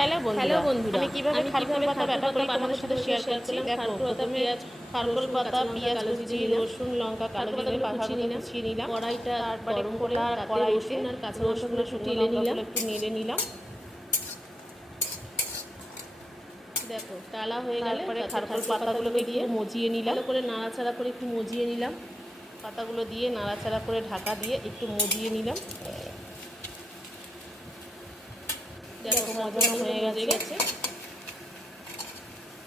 Hello বন্ধুরা, আমি কিভাবে খারকোল পাতা বাটা করি তোমাদের সাথে শেয়ার করছি। দেখো, প্রথমে খারকোল পাতা, পেঁয়াজ কুচি, রসুন, লঙ্কা, কালো জিরে কুচিয়ে নিলাম। কড়াইটা গরম করে কড়াইতে রসুন আর কাঁচা লঙ্কাগুলো একটু টেলে নিলাম, একটু নেড়ে নিলাম। দেখো টালা হয়ে গেলে তারপরে খারকোল পাতাগুলোকে দিয়ে মজিয়ে নিলাম, ভালো করে নাড়াচাড়া করে একটু মজিয়ে নিলাম। পাতাগুলো দিয়ে নাড়াচাড়া করে ঢাকা দিয়ে একটু মজিয়ে নিলাম। দেখো মজানো হয়ে গেছে।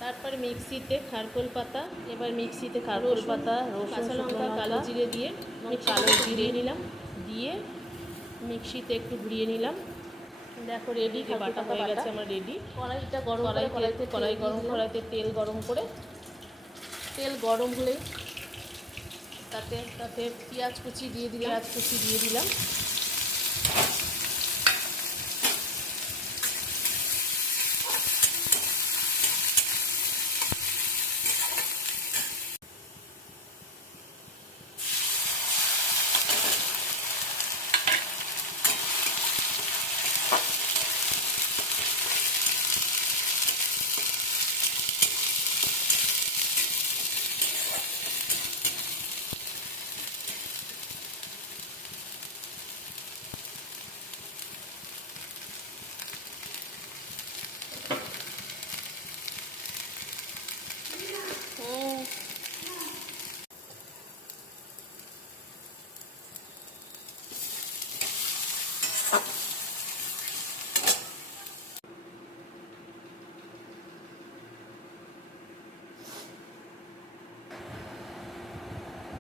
তারপরে মিক্সিতে খারকোল পাতা, এবার মিক্সিতে খারকোল পাতা, রসুন, কাঁচা লঙ্কা, কালো জিরে দিয়ে কালো জিরে নিলাম, দিয়ে মিক্সিতে একটু ঘুরিয়ে নিলাম। দেখো রেডি, বাটা হয়ে গেছে আমার রেডি। কড়াইটা গরম, কড়াইতে তেল গরম করে, তেল গরম হলে তাতে পেঁয়াজ কুচি দিয়ে দিলাম,